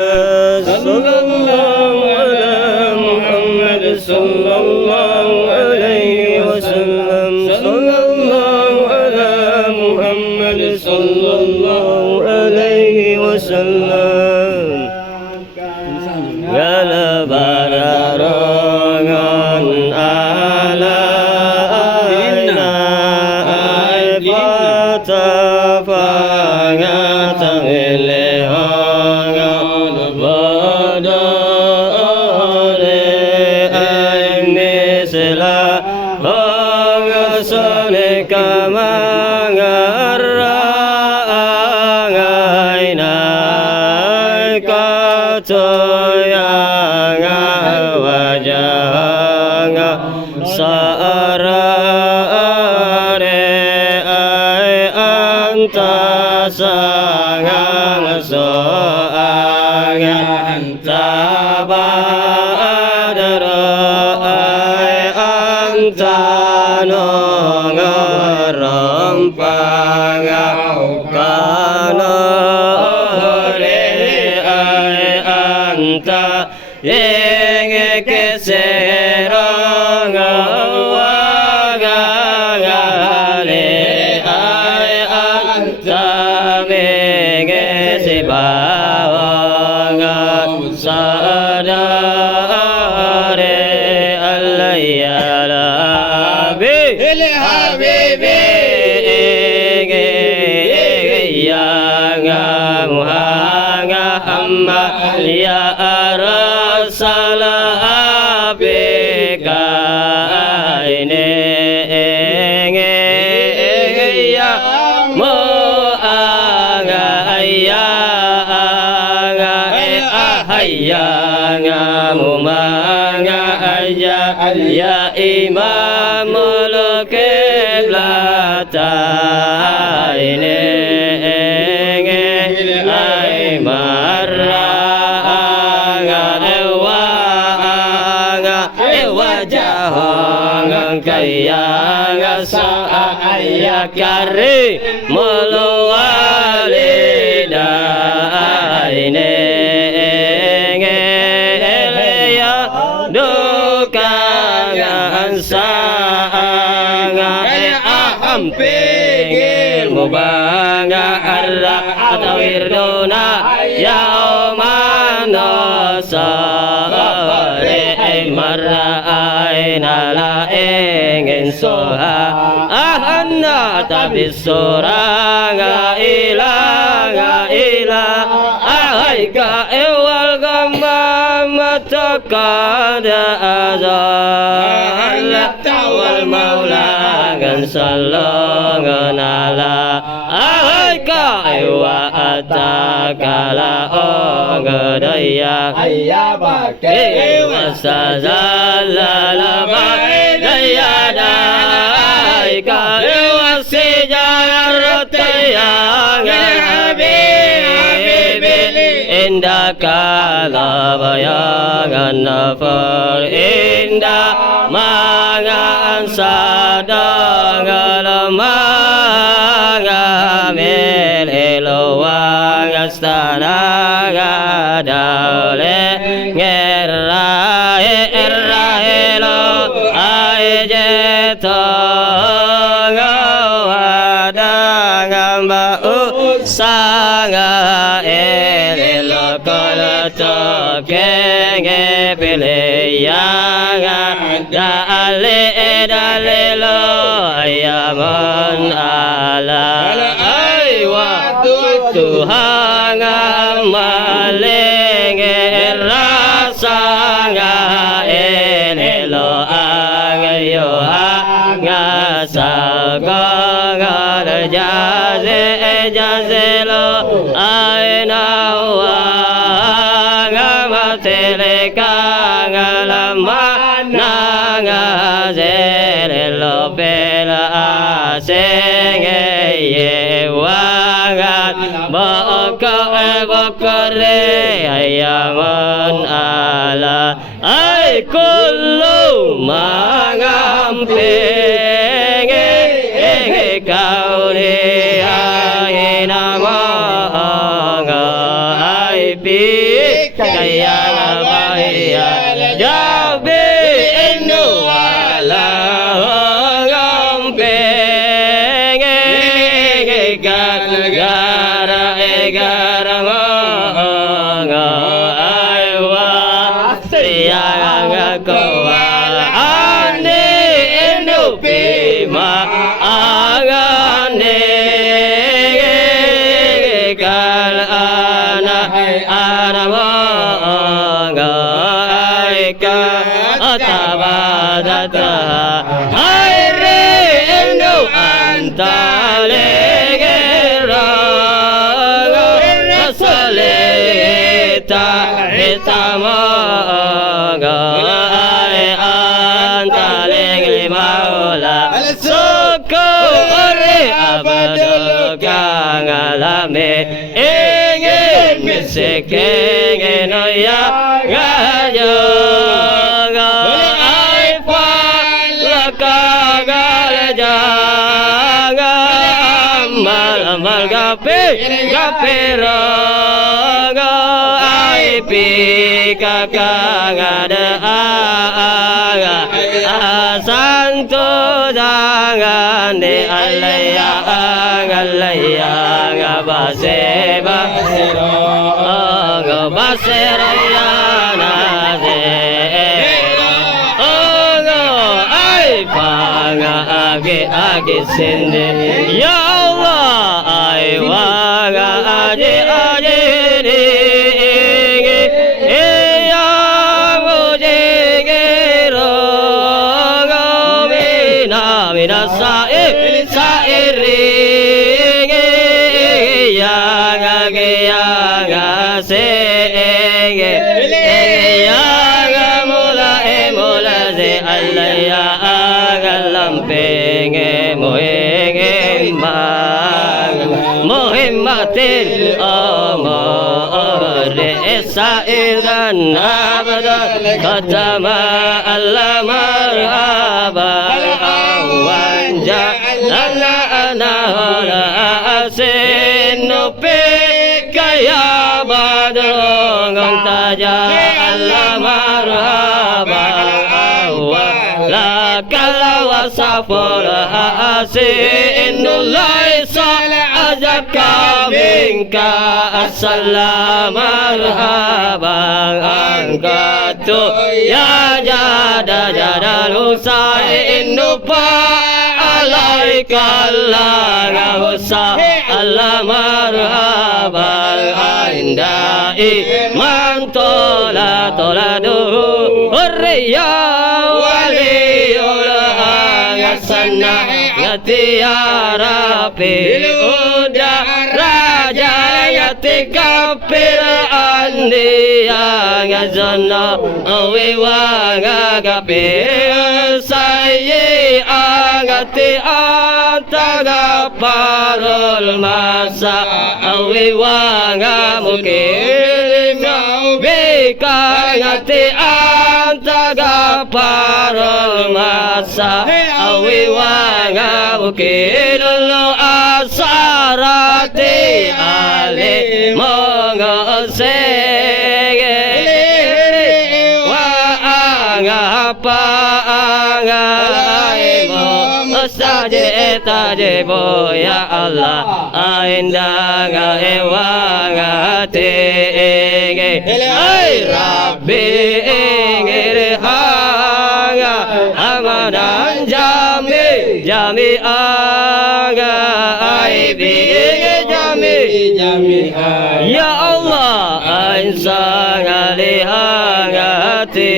صلى الله على محمد صلى الله عليه وسلم صلى الله على محمد صلى الله عليه وسلم يا lebaran ala aina fatafanga tangeleha badare ay misla bagasane kamangara aina katoyanga wajanga saarare ay anta sangang soanga anta badara ay anta nongarampanga kana yenge keseranga wagagale ay anta menge sebawanga sadare alayala habibi yanga muhanga amma ya salah beka ini ya mo anga ya ngamu manga ya imamul qiblata ini ay marra wajahang kaya saya kari melawalida ini ya dukangan sanga ampingin mubanga arra atau irdona ya manasa marra nala ingin soha ahana tapi soranga ila ahai ka ewal gamba matakada azal tawal maula gan salongan ala ahai ka ewa atakala ogadaya ayabake wasazala baidayada aika wasijarate yang habibi indah kala bayangan nafar indah mangan sadang alamanga melelowang astana dale Erraelo ayejetong sanga elelo kalato kenge pileyanga dalelo ayaman ala aywa Tuhan amalenge rasanga elelo agayo ngasaga jazelo aina wa ngamateleka ngalamana ngazelelo bela asenge yewangan bakare ayaman ala ay kullu mangampenge kaune ay nama ay pi kaya bahaya jabe inu wala ngompeng gara gara ngo aiwa siang ko ane inu pima agane kal ana ka atabadata aire endo antale gera rasoleta etama ai antale maula soko ore abadal kangalame ingin misekeng ya gayo amal gape raga ai pi kakangada santo jangan de alaya baseba basera ya nase age sende ya Allah ai waga aje re ya moje gero mina sairi ya ga se ya ga mula se Allah ya lampeng Muhammadin amar sairan abada katama Allah marhaba wanja lana ana asinu pe kaya badrong taja Allah marhaba la kala wasafura asinu laisa azaka minka assalamu marhaban angkatu ya jada husainu pa alaika Allah husa Allah marhaban indai mantola duhu hurriya sana yati arapi udah raja yati kapil andi ngazana wiwa ngagapil sayi angati antaga parul masa wiwa ngamukil bika ngati antaga parul masa wiwanga mukilulu asarati ali mongosege wa angapa angaimu sajeta ya Allah aindaga ewanga tege ay Rabbi ingir hanga amanan jami aga aibi jami ya Allah insang alihangati